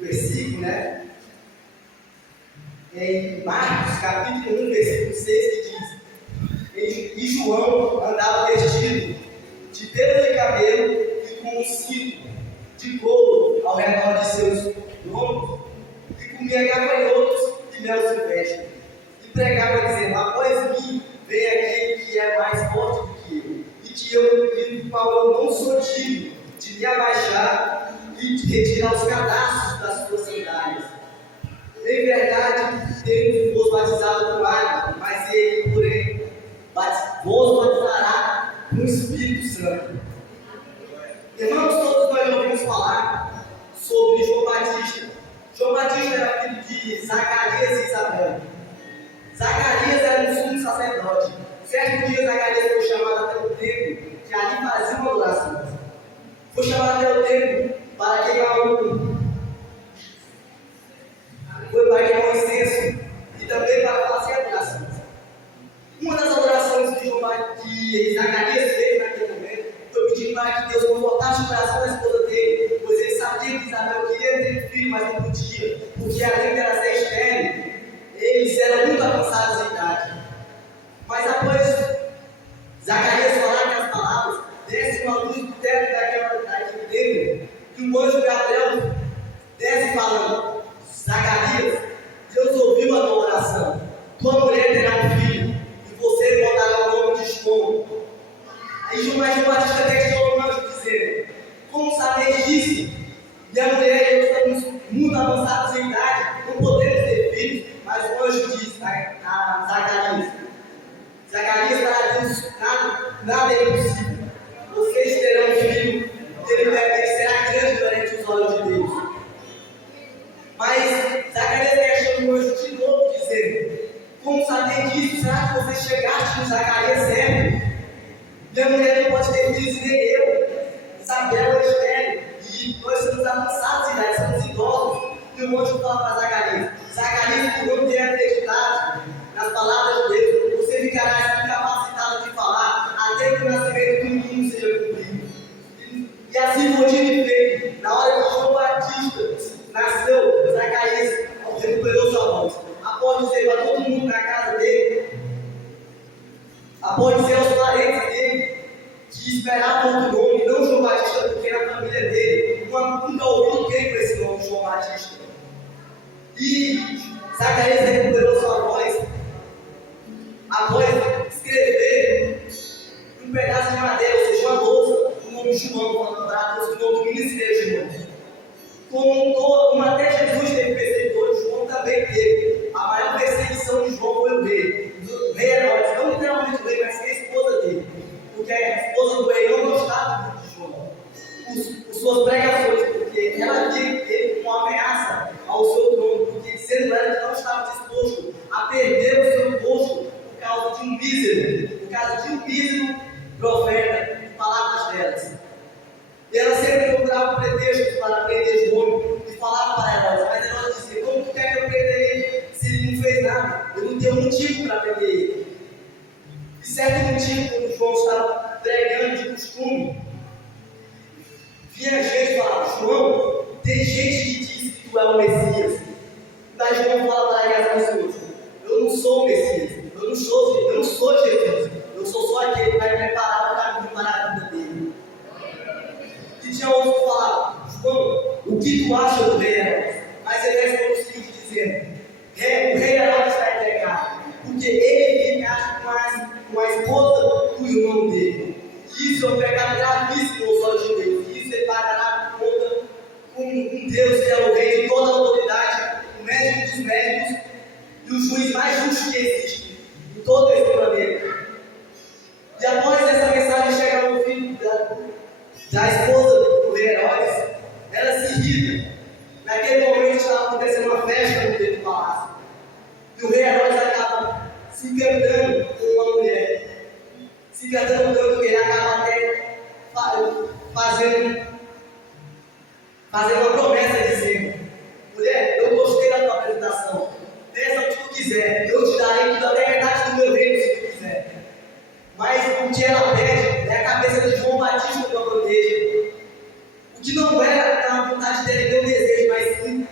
versículo, né? Em Marcos, capítulo 1, versículo 6, que diz: E João andava vestido de pelo de cabelo e com um cinto de couro ao redor de seus lombos, e comia gafanhotos e mel silvestre, e pregava dizendo: Após mim vem aquele que é mais forte do que eu, e do qual eu não sou digno de me abaixar e de retirar os cadastros das suas sandálias. Em verdade, tenho vos batizado com água, mas ele, porém, vos batizará com o Espírito Santo. Irmãos, todos nós ouvimos falar sobre João Batista. João Batista era filho de Zacarias e Isabel. Zacarias era um sumo sacerdote. Certo dia, Zacarias foi chamado até o templo, que ali fazia uma adoração. Foi chamado até o templo para queimar incenso e também para fazer adorações. Uma das adorações que Zacarias fez naquele momento foi pedindo para que Deus confortasse o coração da esposa dele, pois ele sabia que Isabel queria ter filho, mas não podia, porque além de ela ser estéril, eles eram muito avançados em idade. Mas após Zacarias falar aquelas palavras, desce uma luz do teto daquele templo, e o anjo Gabriel desce falando: Zacarias, Deus ouviu a tua oração, tua mulher terá um filho, e você botará o nome de João. Aí João Batista deixou o anjo dizendo: Como sabeis disso? Minha mulher e eu estamos muito avançados em idade, não podemos ter filhos. Mas o anjo diz a Zacarias: Zacarias, para Deus nada é impossível. Vocês terão um filho, ele será grande perante os olhos de Deus. Mas Zacarias questionou o anjo de novo, dizendo: Como saber disso? Será que você chegaste no Zacarias certo? Minha mulher não pode ter filhos, nem eu. Isabel é estéril, e nós somos avançados em idade, somos idosos. E o anjo fala para Zacarias: Zacarias, por não ter acreditado nas palavras de Deus, você ficará incapacitado de falar até que o nascimento do menino seja cumprido. E assim foi de feito. Na hora que João Batista nasceu, Zacarias recuperou sua voz. Após dizer para todo mundo na casa dele, após dizer aos parentes dele que esperavam outro nome, não João Batista, porque na família dele nunca ouviu ninguém com esse nome, João Batista. E Zacarias recuperou sua voz após escrever um pedaço de madeira, ou seja, uma louça, o nome de João, falando para Deus, o nome do ministério de João. Como até Jesus teve perseguidores, João também teve. A maior perseguição de João foi o rei. O rei Herodes, não literalmente o rei, mas a esposa dele. Porque a esposa do rei não gostava muito de João. Por suas pregações, porque ela via ele como uma ameaça ao seu trono, porque dizendo ela que não estava disposto a perder o seu posto por causa de um mísero profeta, palavras delas. E ela sempre procurava pretextos para prender João e falava para Herodes, mas Herodes dizia: Como tu quer que eu prenda ele se ele não fez nada? Eu não tenho motivo para prender ele. E certo motivo, quando João estava pregando de costume, vinha gente e falava: João, tem gente que diz que tu é o Messias. Mas João fala para aquelas pessoas: Eu não sou o Messias, eu não sou Jesus, eu sou só aquele que vai preparar o caminho para a vida dele. E tinha outros que falavam: João, o que tu acha do rei Herodes? Mas ele respondeu o seguinte, dizendo: O rei Herodes está entregado, porque ele fica com a esposa do irmão dele. Isso é um pecado gravíssimo aos olhos de Deus. E isso ele pagará por conta com um Deus que é o rei de toda a autoridade, o médico dos médicos e o juiz mais justo que existe em todo esse planeta. E após essa mensagem chegar ao ouvido da esposa do rei Herodes, ela se irrita. Naquele momento estava acontecendo uma festa no dentro do palácio. E o rei Herodes acaba se encantando com uma mulher. Se encantando tanto que ele acaba até fazendo uma promessa dizendo: Mulher, eu gostei da tua apresentação. Peça o que tu quiser, eu te darei tudo, até metade do meu reino, se tu quiser. Mas o que ela pede é a cabeça de João Batista para proteger. O que não era a vontade dele ter um desejo, mas sim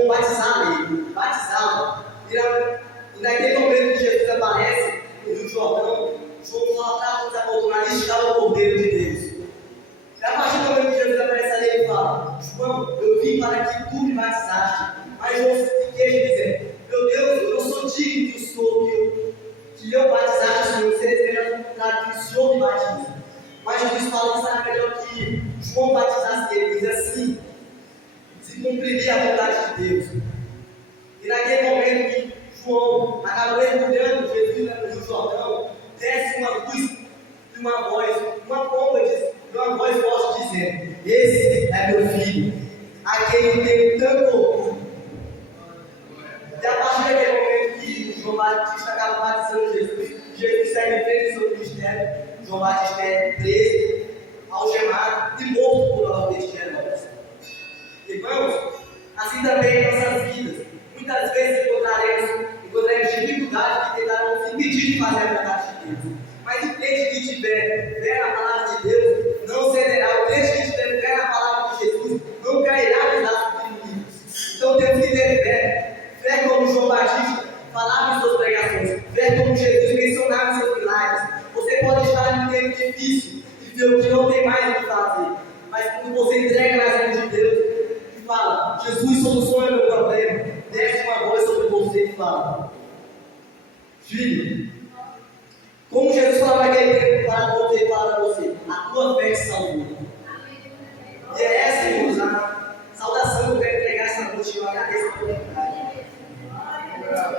João batizar ele, batizá-lo. E naquele momento que Jesus aparece no Rio Jordão, João fala para todos apontar, ali estava o Cordeiro de Deus. E a partir do momento que Jesus aparece ali, ele fala: João, eu vim para que tu me batizaste. Mas João se queixa dizendo: meu Deus, eu não sou digno que o Senhor, que eu batizaste o Senhor, você deveria vontade que o Senhor me batize. Mas Jesus fala que será melhor que João batizasse ele, diz assim: se cumpriria a vontade de Deus. E naquele momento que João acaba mergulhando Jesus no Rio Jordão, desce uma luz e uma voz forte dizendo: esse é meu filho, a quem eu tenho tanto orgulho. E a partir daquele momento que João Batista acaba batizando Jesus segue em frente do seu ministério. João Batista é preso, algemado e morto por ordem de Herodes. Irmãos, assim também em nossas vidas, muitas vezes encontraremos dificuldades que tentarão nos impedir de fazer a vontade de Deus. Mas o crente que tiver fé na palavra de Deus não cederá. O crente que tiver fé na palavra de Jesus não cairá nos laços inimigos. Então temos que ter fé. Fé como João Batista falava em suas pregações. Fé como Jesus mencionava em seus milagres. Você pode estar em um tempo difícil e ver que não tem mais o que fazer. Mas quando você entrega nas mãos de Deus e fala: Jesus soluciona o meu problema, desce uma voz sobre você e fala: filho,